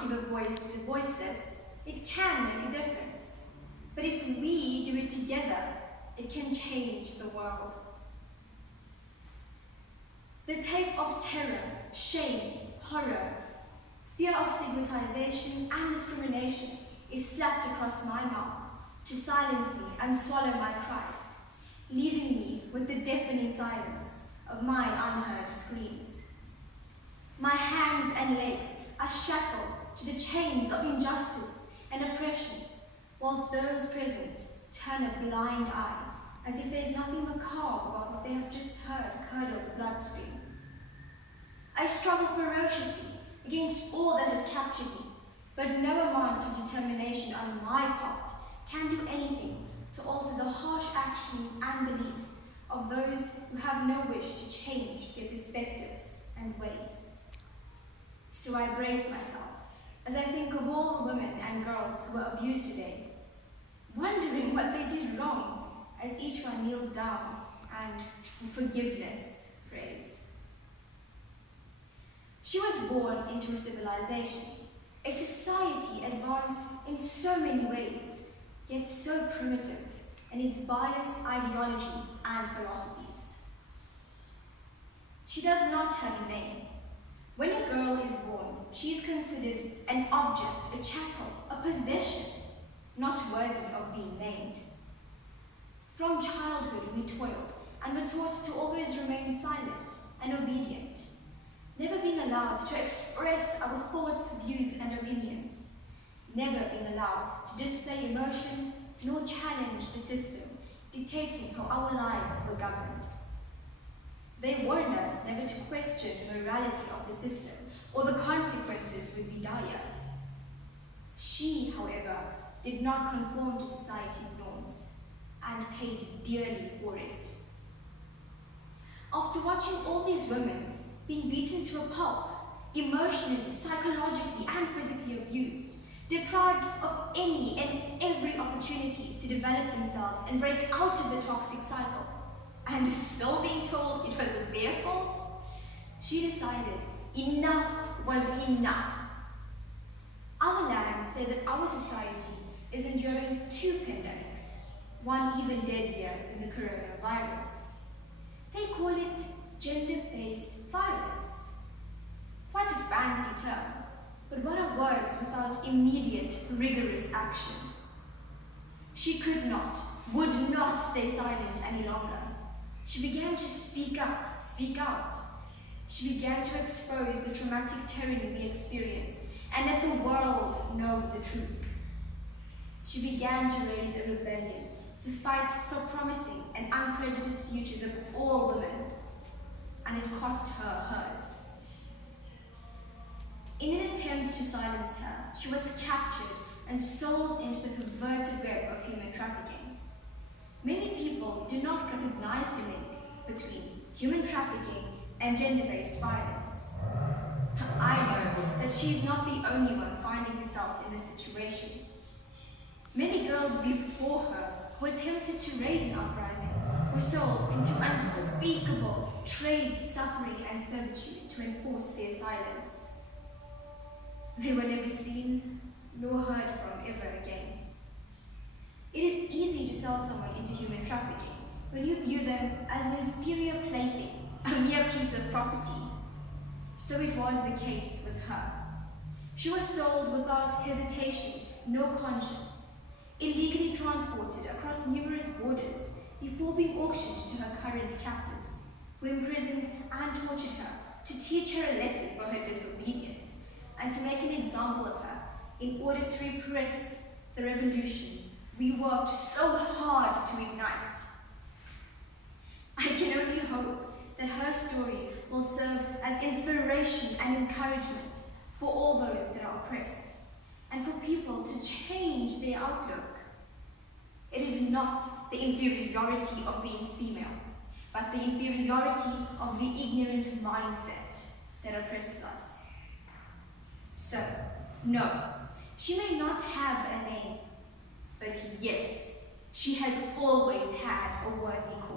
give a voice to the voiceless, it can make a difference. But if we do it together, it can change the world. The tape of terror, shame, horror, fear of stigmatization and discrimination is slapped across my mouth to silence me and swallow my cries, leaving me with the deafening silence of my unheard screams. My hands and legs are shackled to the chains of injustice and oppression, whilst those present turn a blind eye, as if there is nothing macabre about what they have just heard curdle the bloodstream. I struggle ferociously against all that has captured me, but no amount of determination on my part can do anything to alter the harsh actions and beliefs of those who have no wish to change their perspectives and ways. So I brace myself as I think of all the women and girls who were abused today, wondering what they did wrong as each one kneels down and for forgiveness prays. She was born into a civilization, a society advanced in so many ways, yet so primitive in its biased ideologies and philosophies. She does not have a name. When a girl is born, she is considered an object, a chattel, a possession, not worthy of being named. From childhood we toiled and were taught to always remain silent and obedient, never being allowed to express our thoughts, views, and opinions, never being allowed to display emotion nor challenge the system dictating how our lives were governed. They warned us never to question the morality of the system, or the consequences would be dire. She, however, did not conform to society's norms and paid dearly for it. After watching all these women being beaten to a pulp, emotionally, psychologically, and physically abused, deprived of any and every opportunity to develop themselves and break out of the toxic cycle, and still being told it was their fault, she decided enough was enough. Other lands say that our society is enduring 2 pandemics, one even deadlier than the coronavirus. They call it gender-based violence. Quite a fancy term, but what are words without immediate, rigorous action? She could not, would not stay silent any longer. She began to speak up, speak out. She began to expose the traumatic tyranny we experienced and let the world know the truth. She began to raise a rebellion to fight for promising and unprejudiced futures of all women, and it cost her hers. In an attempt to silence her, she was captured and sold into the perverted web of human trafficking. Many people do not recognize the link between human trafficking and gender-based violence. I know that she is not the only one finding herself in this situation. Many girls before her who attempted to raise an uprising were sold into unspeakable trades, suffering, and servitude to enforce their silence. They were never seen nor heard from ever again. It is easy to sell someone into human trafficking when you view them as an inferior plaything, a mere piece of property. So it was the case with her. She was sold without hesitation, no conscience, illegally transported across numerous borders before being auctioned to her current captors, who imprisoned and tortured her to teach her a lesson for her disobedience and to make an example of her in order to repress the revolution we worked so hard to ignite. I can only hope that her story will serve as inspiration and encouragement for all those that are oppressed, and for people to change their outlook. It is not the inferiority of being female, but the inferiority of the ignorant mindset that oppresses us. So, no, she may not have a name, but yes, she has always had a worthy cause.